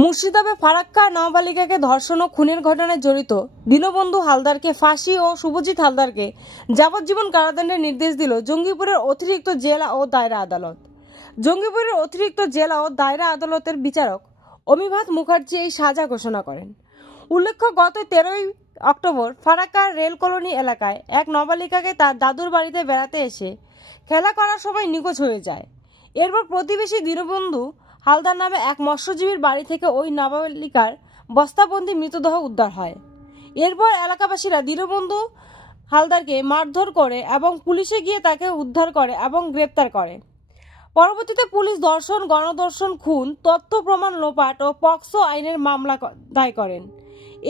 মুর্শিদাবাদে ফারাক্কা নাবালিকাকে ধর্ষণ ও খুনের ঘটনায় জড়িত দীনবন্ধু হালদারকে ফাঁসি ও শুভজিৎ হালদারকে যাবজ্জীবন কারাদণ্ডের নির্দেশ দিল জঙ্গিপুরের অতিরিক্ত জেলা ও দায়রা আদালত। জঙ্গিপুরের অতিরিক্ত জেলা ও দায়রা আদালতের বিচারক অমিভাত মুখার্জি এই সাজা ঘোষণা করেন। উল্লেখ্য, গত 13 অক্টোবর ফারাক্কার রেল কলোনি এলাকায় এক নাবালিকাকে তার দাদুর বাড়িতে বেড়াতে এসে খেলা করার সময় নিখোঁজ হয়ে যায়। এরপর প্রতিবেশী দীনবন্ধু হালদার নামে এক মৎস্যজীবীর বাড়ি থেকে ওই নাবালিকার বস্তাবন্দি মৃতদেহ উদ্ধার হয়। এরপর এলাকাবাসীরা দীনবন্ধু হালদারকে মারধর করে এবং পুলিশে গিয়ে তাকে উদ্ধার করে এবং গ্রেপ্তার করে। পরবর্তীতে পুলিশ ধর্ষণ, গণধর্ষণ, খুন, তথ্য প্রমাণ লোপাট ও পক্সো আইনের মামলা দায় করেন।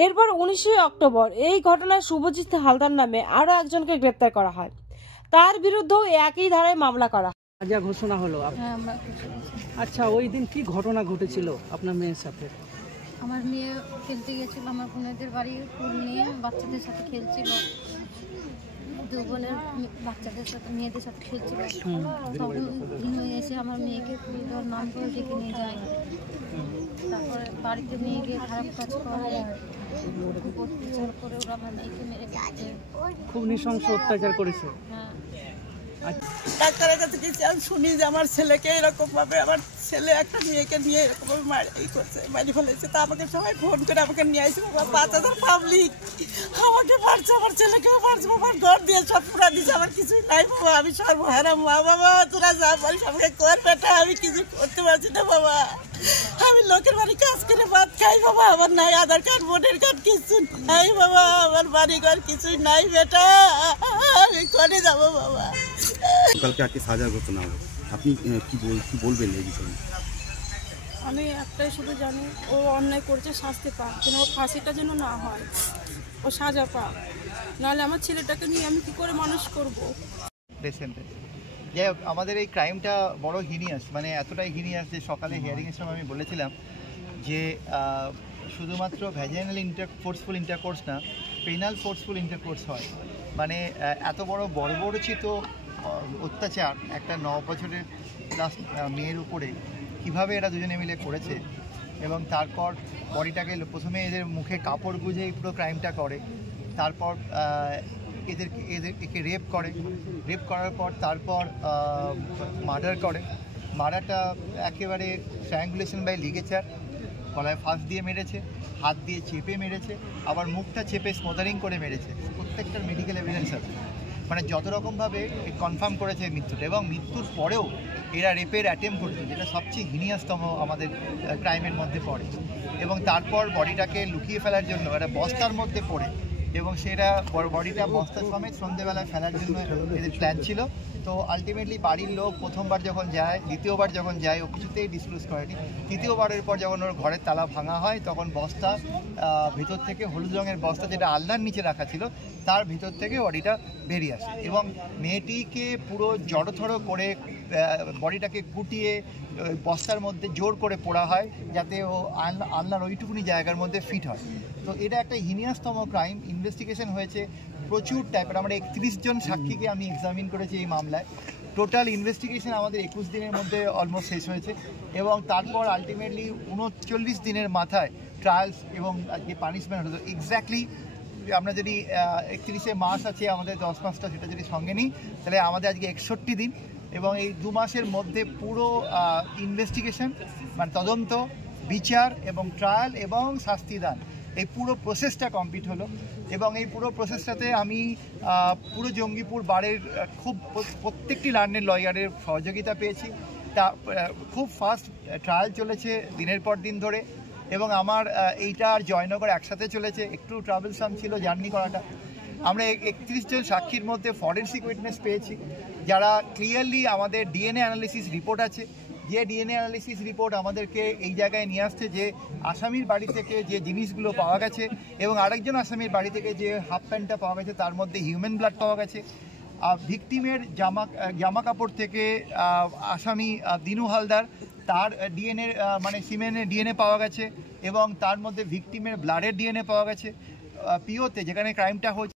এরপর 19 অক্টোবর এই ঘটনায় শুভজিৎ হালদার নামে আরও একজনকে গ্রেপ্তার করা হয়। তার বিরুদ্ধেও একই ধারায় মামলা করা হয়। সাজা ঘোষণা হলো। আচ্ছা, ওই দিন কি ঘটনা ঘটেছিল আপনার মেয়ের সাথে? আমার মেয়ে খেলতে গেছিল, আমার বোনেদের বাড়ি ফুল নিয়ে বাচ্চাদের সাথে খেলছিল, দু বোনের বাচ্চাদের সাথে মেয়েদের সাথে খেলছিল। তখন এসে আমার মেয়েকে ফুল দেওয়ার নাম করে ডেকে নিয়ে যায়। তারপরে বাড়িতে নিয়ে গিয়ে খারাপ কাজ করে, খুব অত্যাচার করে ওরা আমার মেয়েকে মেরে গেছে। খুব নৃশংস অত্যাচার করেছে। হ্যাঁ, ডাক্তারের কাছে গেছি, আমি শুনি যে আমার ছেলেকে এরকম ভাবে, আমার ছেলে একটা মেয়েকে নিয়ে এরকম ভাবে মারি ফেলেছে। তা আমাকে সবাই ফোন করে আমাকে নিয়ে আসছে। 5,000 পাবলিক আমাকে মারছে, আমার ছেলেকেও মারছে, আমার ঘর দিয়ে সব পুরা দিচ্ছে, আমার কিছুই নাই বাবা। আমি সর্বহারা মা। বাবা তোরা যা পারিস আমাকে কর বেটা, আমি কিছু করতে পারছি না বাবা। আমি লোকের বাড়ি কাজ করে ভাত খাই বাবা, আমার নাই আধার কার্ড, ভোটার কার্ড, কিছু নাই বাবা। আমার বাড়ি ঘর কিছুই নাই বেটা, আমি করে যাবো বাবা। কালকে আজকে সাজা ঘটনা হবে, আপনি কি বলবেন এই বিষয়ে? আমি একটাই শুধু জানি, ও অন্যায় করছে, শাস্তি পাক, কিন্তু ও ফাঁসিটা যেন না হয়, ও সাজা পাক, নাহলে আমার ছেলেটাকে নিয়ে আমি কি করে মানুষ করব। যাই হোক, আমাদের এই ক্রাইমটা বড় হিনিয়াস, মানে এতটাই হিনিয়াস যে সকালে হিয়ারিংয়ের সময় আমি বলেছিলাম যে শুধুমাত্র ভ্যাজাইনাল ফোর্সফুল ইন্টারকোর্স না, পেনাল ফোর্সফুল ইন্টারকোর্স হয়। মানে এত বড় বর্বরচিত অত্যাচার একটা 9 বছরের মেয়ের উপরে কিভাবে এরা দুজনে মিলে করেছে। এবং তারপর বডিটাকে প্রথমে এদের মুখে কাপড় গুঁজেই পুরো ক্রাইমটা করে, তারপর একে রেপ করার পর তারপর মার্ডার করে। মার্ডারটা একেবারে স্ট্র্যাঙ্গুলেশন বাই লিগেচার, গলায় ফাঁস দিয়ে মেরেছে, হাত দিয়ে চেপে মেরেছে, আবার মুখটা চেপে স্মোদারিং করে মেরেছে। প্রত্যেকটার মেডিকেল এভিডেন্স আছে, মানে যত রকমভাবে কনফার্ম করেছে মৃত্যুটা। এবং মৃত্যুর পরেও এরা রেপের অ্যাটেম্প করছে, যেটা সবচেয়ে হিনিয়াসতম আমাদের ক্রাইমের মধ্যে পড়ে। এবং তারপর বডিটাকে লুকিয়ে ফেলার জন্য একটা বস্তার মধ্যে পড়ে, এবং সেটা বডিটা বস্তা সমেত সন্ধ্যেবেলায় ফেলার জন্য এদের প্ল্যান ছিল। তো আলটিমেটলি বাড়ির লোক প্রথমবার যখন যায়, দ্বিতীয়বার যখন যায়, ও কিছুতেই ডিসক্লোজ করেনি। তৃতীয়বারের পর যখন ওর ঘরের তালা ভাঙা হয়, তখন বস্তা ভিতর থেকে, হলুদ রঙের বস্তা যেটা আলনার নিচে রাখা ছিল, তার ভিতর থেকে বডিটা বেরিয়ে আসে। এবং মেয়েটিকে পুরো জড়োথড়ো করে বডিটাকে কুটিয়ে বস্তার মধ্যে জোর করে পোড়া হয়, যাতে ও আলনার ওইটুকুনি জায়গার মধ্যে ফিট হয়। তো এটা একটা হিনিয়াসতম ক্রাইম। ইনভেস্টিগেশন হয়েছে প্রচুর টাইপের। আমরা 31 জন সাক্ষীকে আমি এক্সামিন করেছি এই মামলায়। টোটাল ইনভেস্টিগেশন আমাদের 21 দিনের মধ্যে অলমোস্ট শেষ হয়েছে। এবং তারপর আলটিমেটলি 39 দিনের মাথায় ট্রায়ালস এবং আজকে পানিশমেন্ট হলো। এক্স্যাক্টলি আমরা যদি 31শে মাস আছে আমাদের 10 মাসটা, সেটা যদি সঙ্গে নিই, তাহলে আমাদের আজকে 61 দিন। এবং এই 2 মাসের মধ্যে পুরো ইনভেস্টিগেশন, মানে তদন্ত, বিচার এবং ট্রায়াল এবং শাস্তিদান, এই পুরো প্রসেসটা কমপ্লিট হলো। এবং এই পুরো প্রসেসটাতে আমি পুরো জঙ্গিপুর বারের প্রত্যেকটি লার্নের লয়ারের সহযোগিতা পেয়েছি। তা খুব ফাস্ট ট্রায়াল চলেছে দিনের পর দিন ধরে। এবং আমার এইটা আর জয়নগর একসাথে চলেছে, একটু ট্রাভেলসাম ছিল জার্নি করাটা। আমরা 31 জন সাক্ষীর মধ্যে ফরেন্সিক উইটনেস পেয়েছি, যারা ক্লিয়ারলি, আমাদের ডিএনএ অ্যানালিসিস রিপোর্ট আছে, যে ডিএনএ অ্যানালিসিস রিপোর্ট আমাদেরকে এই জায়গায় নিয়ে আসছে যে আসামির বাড়ি থেকে যে জিনিসগুলো পাওয়া গেছে, এবং আরেকজন আসামির বাড়ি থেকে যে হাফ প্যান্টটা পাওয়া গেছে, তার মধ্যে হিউম্যান ব্লাড পাওয়া গেছে। ভিকটিমের জামা কাপড় থেকে আসামি দিনু হালদার, তার ডিএনএ, মানে সিমেনের ডিএনএ পাওয়া গেছে। এবং তার মধ্যে ভিকটিমের ব্লাডের ডিএনএ পাওয়া গেছে পিওতে, যেখানে ক্রাইমটা হয়েছে।